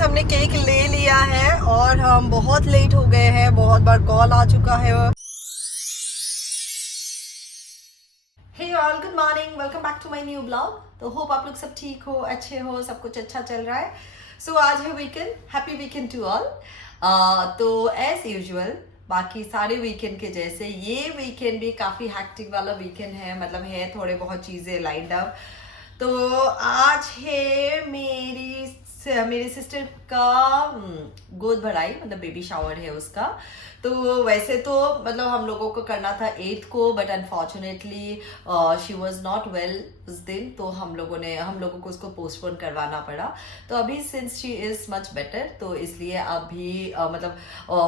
हमने केक ले लिया है और हम बहुत लेट हो गए हैं, बहुत बार कॉल आ चुका है। Hey all, good morning, welcome back to my new blog. तो होप आप लोग सब ठीक हो, अच्छे हो, सब कुछ अच्छा चल रहा है। सो आज है weekend, happy weekend to all. तो एज यूजुअल बाकी सारे वीकेंड के जैसे ये वीकेंड भी काफी हैक्टिक वाला वीकेंड है, मतलब है थोड़े बहुत चीजें लाइंड अप। तो आज है मेरी सिस्टर का गोद भराई, मतलब बेबी शावर है उसका। तो वैसे तो मतलब हम लोगों को करना था 8 को, but unfortunately she was not well उस दिन, तो हम लोगों को उसको पोस्टपोन करवाना पड़ा। तो अभी since she is much better, तो इसलिए अभी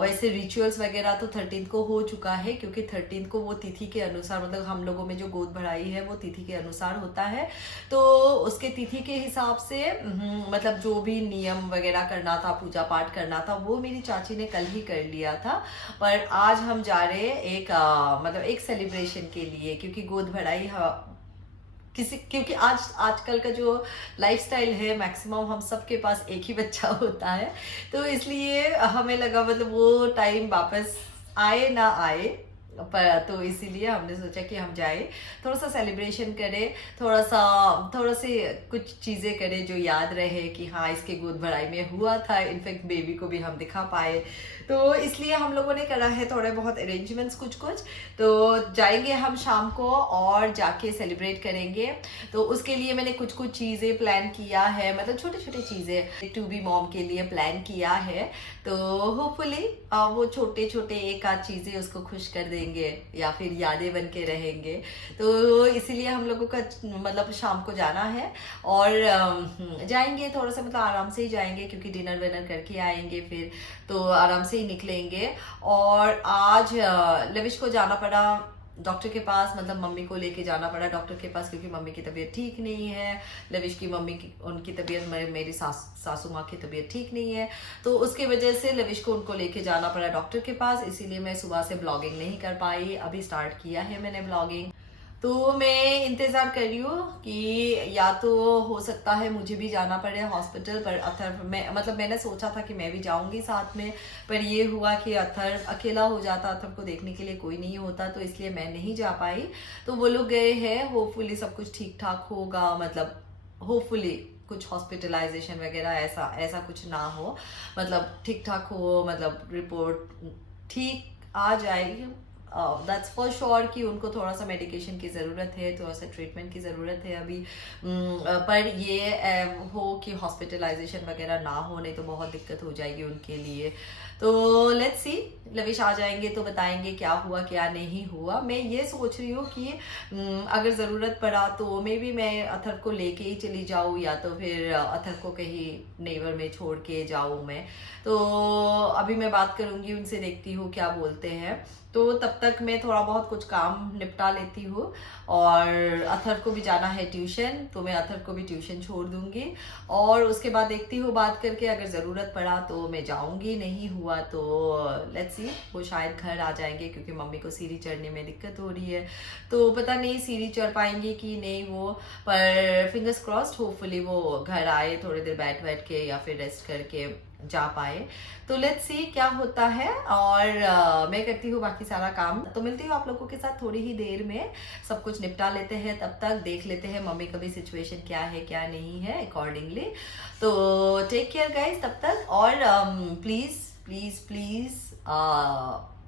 वैसे रिचुअल्स वगैरह तो 13 को हो चुका है, क्योंकि 13 को वो तिथि के अनुसार, मतलब हम लोगों में जो गोद भराई है वो तिथि के अनुसार होता है। तो उसके तिथि के हिसाब से मतलब जो भी नियम वगैरह करना था, पूजा पाठ करना था, वो मेरी चाची ने कल ही कर लिया था। पर आज हम जा रहे हैं एक सेलिब्रेशन के लिए, क्योंकि गोद भराई क्योंकि आजकल का जो लाइफस्टाइल है, मैक्सिमम हम सबके पास एक ही बच्चा होता है, तो इसलिए हमें लगा मतलब वो टाइम वापस आए ना आए, पर तो इसीलिए हमने सोचा कि हम जाए, थोड़ा सा सेलिब्रेशन करें, थोड़ा से कुछ चीज़ें करें जो याद रहे कि हाँ इसके गोद भराई में हुआ था, इनफैक्ट बेबी को भी हम दिखा पाए। तो इसलिए हम लोगों ने करा है थोड़े बहुत अरेंजमेंट्स कुछ। तो जाएंगे हम शाम को और जाके सेलिब्रेट करेंगे। तो उसके लिए मैंने कुछ चीज़ें प्लान किया है, मतलब छोटे छोटे चीज़ें टू बी मॉम के लिए प्लान किया है। तो होपफुली वो छोटे छोटे एक आध चीज़ें उसको खुश कर देंगे या फिर यादें बन के रहेंगे। तो इसीलिए हम लोगों का मतलब शाम को जाना है और जाएंगे थोड़ा सा, मतलब आराम से ही जाएंगे, क्योंकि डिनर विनर करके आएंगे फिर, तो आराम से ही निकलेंगे। और आज लविश को जाना पड़ा डॉक्टर के पास, मतलब मम्मी को लेके जाना पड़ा डॉक्टर के पास, क्योंकि मम्मी की तबीयत ठीक नहीं है। लविश की मम्मी की उनकी तबीयत, मेरी सासू माँ की तबीयत ठीक नहीं है, तो उसके वजह से लविश को उनको लेके जाना पड़ा डॉक्टर के पास। इसीलिए मैं सुबह से ब्लॉगिंग नहीं कर पाई, अभी स्टार्ट किया है मैंने ब्लॉगिंग। तो मैं इंतज़ार कर रही हूँ कि या तो हो सकता है मुझे भी जाना पड़े हॉस्पिटल, पर अथर मैंने सोचा था कि मैं भी जाऊंगी साथ में, पर ये हुआ कि अथर अकेला हो जाता, अथर को देखने के लिए कोई नहीं होता, तो इसलिए मैं नहीं जा पाई। तो वो लोग गए हैं, होपफुली सब कुछ ठीक ठाक होगा, मतलब होपफुली कुछ हॉस्पिटलाइजेशन वगैरह ऐसा कुछ ना हो, मतलब ठीक ठाक हो, मतलब रिपोर्ट ठीक आ जाएगी। दैट्स फॉर श्योर कि उनको थोड़ा सा मेडिकेशन की ज़रूरत है, थोड़ा सा ट्रीटमेंट की ज़रूरत है अभी। पर ये हो कि हॉस्पिटलाइजेशन वगैरह ना हो, नहीं तो बहुत दिक्कत हो जाएगी उनके लिए। तो लेट्स सी, लविश आ जाएंगे तो बताएंगे क्या हुआ क्या नहीं हुआ। मैं ये सोच रही हूँ कि अगर ज़रूरत पड़ा तो मे भी मैं अथर को लेके ही चली जाऊँ, या तो फिर अथर को कहीं नेबर में छोड़ के जाऊँ मैं। तो अभी मैं बात करूँगी उनसे, देखती हूँ क्या बोलते हैं। तो तब तक मैं थोड़ा बहुत कुछ काम निपटा लेती हूँ, और अथर को भी जाना है ट्यूशन, तो मैं अथर को भी ट्यूशन छोड़ दूंगी, और उसके बाद देखती हूँ बात करके, अगर ज़रूरत पड़ा तो मैं जाऊंगी, नहीं हुआ तो लेट्स सी, वो शायद घर आ जाएंगे, क्योंकि मम्मी को सीढ़ी चढ़ने में दिक्कत हो रही है, तो पता नहीं सीढ़ी चढ़ पाएंगे कि नहीं वो, पर फिंगर्स क्रॉस्ड, होपफुली वो घर आए, थोड़ी देर बैठ के या फिर रेस्ट करके जा पाए। तो लेट्स सी क्या होता है, और मैं करती हूँ बाकी सारा काम। तो मिलती हूँ आप लोगों के साथ थोड़ी ही देर में, सब कुछ निपटा लेते हैं, तब तक देख लेते हैं मम्मी का भी सिचुएशन क्या है क्या नहीं है अकॉर्डिंगली। तो टेक केयर गाइज तब तक, और please please please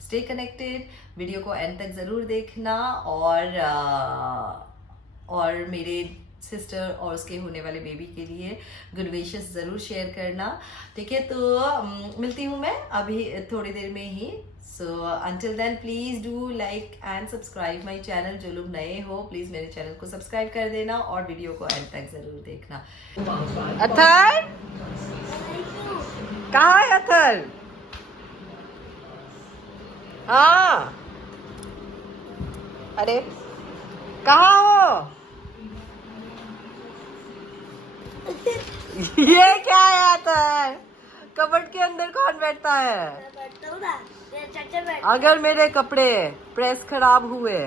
stay connected, video को एंड तक जरूर देखना, और मेरे सिस्टर और उसके होने वाले बेबी के लिए गुड विशेस ज़रूर शेयर करना, ठीक है। तो मिलती हूँ मैं अभी थोड़ी देर में ही। So until then please do like and subscribe my channel. जो लोग नए हो प्लीज़ मेरे चैनल को सब्सक्राइब कर देना, और वीडियो को एंड तक ज़रूर देखना। अथर, कहाँ है अथर? हाँ, अरे कहाँ हो? ये क्या आता है? कबर्ड के अंदर कौन बैठता है? अगर मेरे कपड़े प्रेस खराब हुए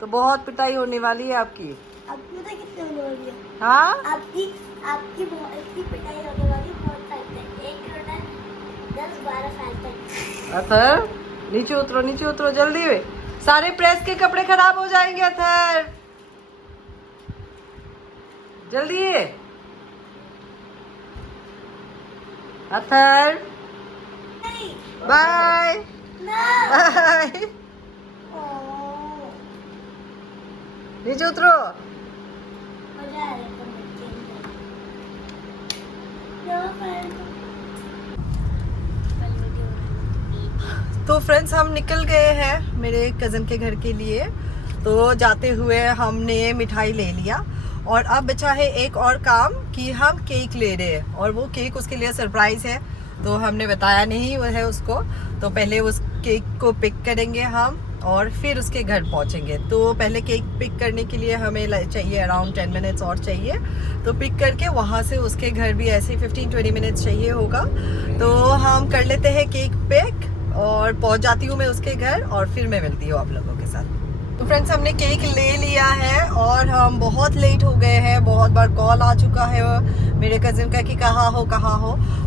तो बहुत पिटाई होने वाली है आपकी। आपकी कितने होने वाली है? हाँ, आपकी आपकी पिटाई होने वाली, बहुत सारी है। 10-12 साल तक। अथर नीचे उतरो जल्दी। सारे प्रेस के कपड़े खराब हो जाएंगे अथर, जल्दी। अथर बाय बाय, नीचे उतरो। तो फ्रेंड्स हम निकल गए हैं मेरे कज़न के घर के लिए। तो जाते हुए हमने मिठाई ले लिया और अब बचा है एक और काम कि हम केक ले रहे हैं, और वो केक उसके लिए सरप्राइज है, तो हमने बताया नहीं वो है उसको। तो पहले उस केक को पिक करेंगे हम और फिर उसके घर पहुंचेंगे। तो पहले केक पिक करने के लिए हमें चाहिए अराउंड 10 मिनट्स और चाहिए। तो पिक करके वहाँ से उसके घर भी ऐसे 15-20 मिनट्स चाहिए होगा। तो हम कर लेते हैं केक पिक और पहुँच जाती हूँ मैं उसके घर और फिर मैं मिलती हूँ आप लोगों के साथ। तो फ्रेंड्स हमने केक ले लिया है और हम बहुत लेट हो गए हैं। बहुत बार कॉल आ चुका है मेरे कज़न का कि कहाँ हो,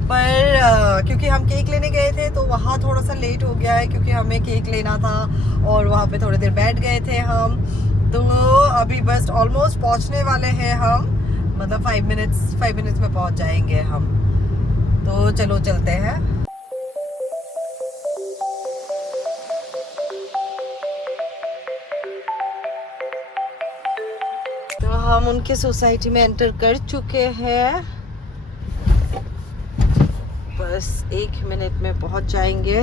पर क्योंकि हम केक लेने गए थे तो वहाँ थोड़ा सा लेट हो गया है, क्योंकि हमें केक लेना था और वहाँ पे थोड़ी देर बैठ गए थे हम। तो अभी बस ऑलमोस्ट पहुँचने वाले हैं हम, मतलब 5 मिनट्स में पहुँच जाएंगे हम। तो चलो चलते हैं। हम उनके सोसाइटी में एंटर कर चुके हैं, बस 1 मिनट में पहुंच जाएंगे।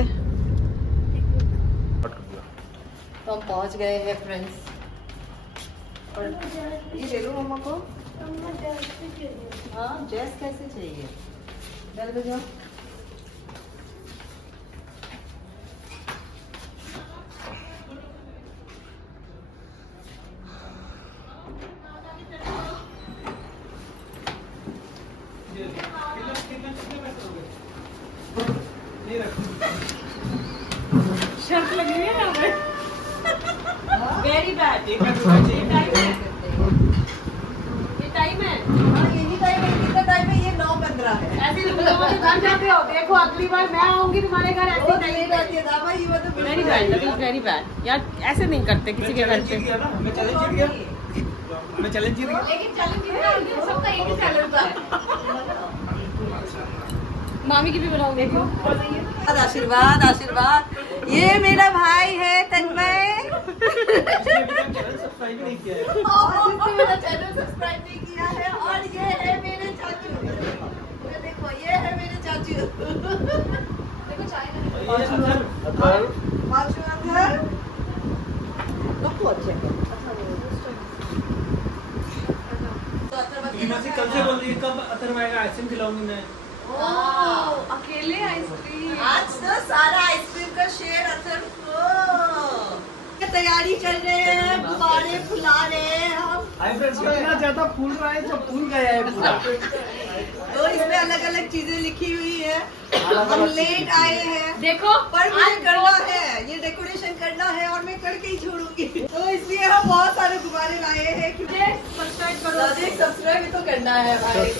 तो हम पहुंच गए हैं फ्रेंड्स। और ये ले लो मम्मा को। हाँ ड्रेस कैसे चाहिए, डल बजाओ। शर्त लगी हुई है यहाँ पे। Very bad. ये टाइम है। हाँ यही टाइम है, कितना टाइम है ये? 9:15 है। ऐसे ही लोगों के घर जाते हो, देखो अगली बार मैं आऊंगी तुम्हारे घर ऐसे बहुत नहीं लेट आती है दादा, ये बात तो very bad, that is very bad यार, ऐसे नहीं करते किसी के घर पे। मैं चैलेंज जीत गया। लेकिन चैलेंज सबका एक ही चैलेंज था। मामी की भी बनाओ देखो। आशीर्वाद आशीर्वाद। ये मेरा भाई है तन्मय। सब्सक्राइब नहीं किया है। और जिसने मेरा चैनल सब्सक्राइब नहीं किया है, और ये है मेरे चाचू। ये देखो ये है मेरे चाचू। देखो चाय पाँचू अंदर रखो अच्छे से। बीमा से कल से बोल रही है कब अथर्व आएगा, आइसक्रीम खिलाऊंगी मैं। अकेले आइसक्रीम। आज तो सारा आइसक्रीम का शेयर अथर्व को। तैयारी कर रहे हैं, गुब्बारे फुला रहे हैं हम। हाय फ्रेंड्स, इतना ज्यादा फूल रहा है जो फूल गया है पूरा। तो इसमें अलग अलग चीजें लिखी हुई है। हम लेट आए हैं देखो पर मुझे करना है, ये डेकोरेशन करना है और मैं करके ही छोड़ूंगी। तो इसलिए हम बहुत सारे गुब्बारे लाए हैं। क्योंकि सब्सक्राइब करो। सब्सक्राइब भी तो करना है भाई।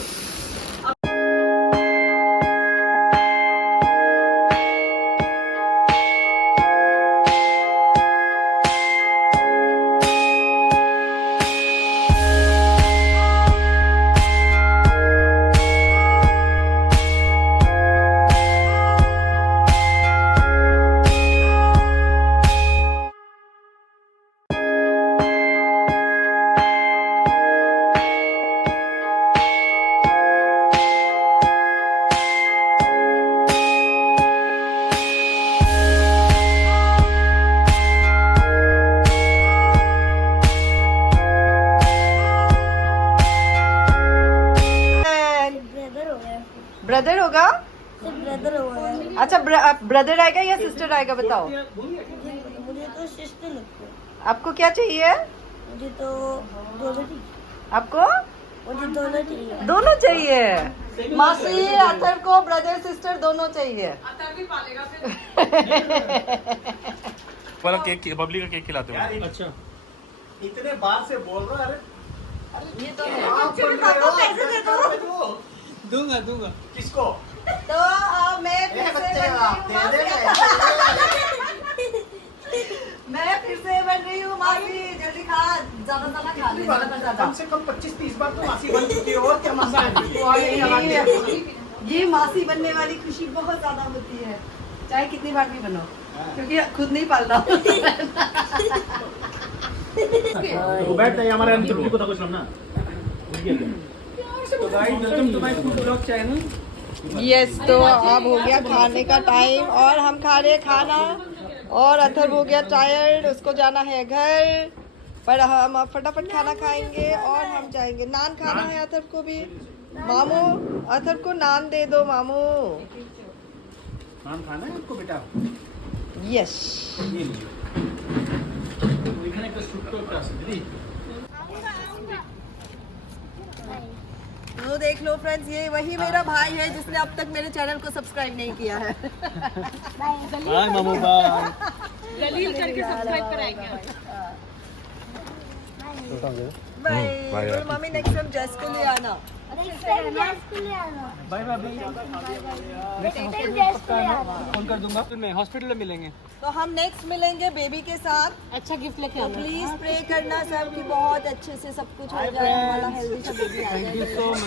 ब्रदर होगा? ब्रदर होगा। अच्छा ब्रदर आएगा या सिस्टर आएगा बताओ। मुझे तो सिस्टर लगती है। आपको क्या चाहिए? मुझे तो दोनों चाहिए। आपको मुझे दोनों चाहिए। दोनों चाहिए? मासी अथर्व को ब्रदर सिस्टर दोनों चाहिए। अतर भी पालेगा फिर। वाला केक बबली का केक खिलाते हो। अच्छा इतने बार से बोल रहा है। ये तो है। दूंगा किसको? तो मैं फिर से कम से कम 25-30 बार तो मासी बन चुकी हो, और क्या मजा है। ये मासी बनने वाली खुशी बहुत ज्यादा होती है, चाहे कितनी बार भी बनो, क्योंकि खुद नहीं पालना। तो बैठ जाइए, हमारे अंतिम को तो कुछ ना। तो guys, welcome to my food blog channel. Yes, तो अब हो गया खाने का टाइम और हम खा रहे हैं खाना, और अथर्व हो गया टायर्ड, उसको जाना है घर, पर हम अब फटाफट खाना खाएंगे और हम जाएंगे। नान खाना है अथर्व को भी। मामू, अथर्व को नान दे दो मामू। नान खाना है आपको बेटा? यस। ये लीजिए। এখানে একটা ছোট্ট একটা আছে দিদি। तो देख लो फ्रेंड्स, ये वही मेरा भाई है जिसने अब तक मेरे चैनल को सब्सक्राइब नहीं किया है। हाय मामू बाय। दलील करके सब्सक्राइब कराएंगे। बाय। बाय। और मम्मी नेक्स्ट टाइम जैस को ले आना। Bye bye. फोन कर दूंगा, मैं हॉस्पिटल में मिलेंगे। तो हम नेक्स्ट मिलेंगे बेबी के साथ। अच्छा गिफ्ट लेके तो आना। प्लीज प्रे करना सब कि बहुत अच्छे से सब कुछ हो जाए, हमारा हेल्दी सा बेबी आ थैंक यू जाए। So much.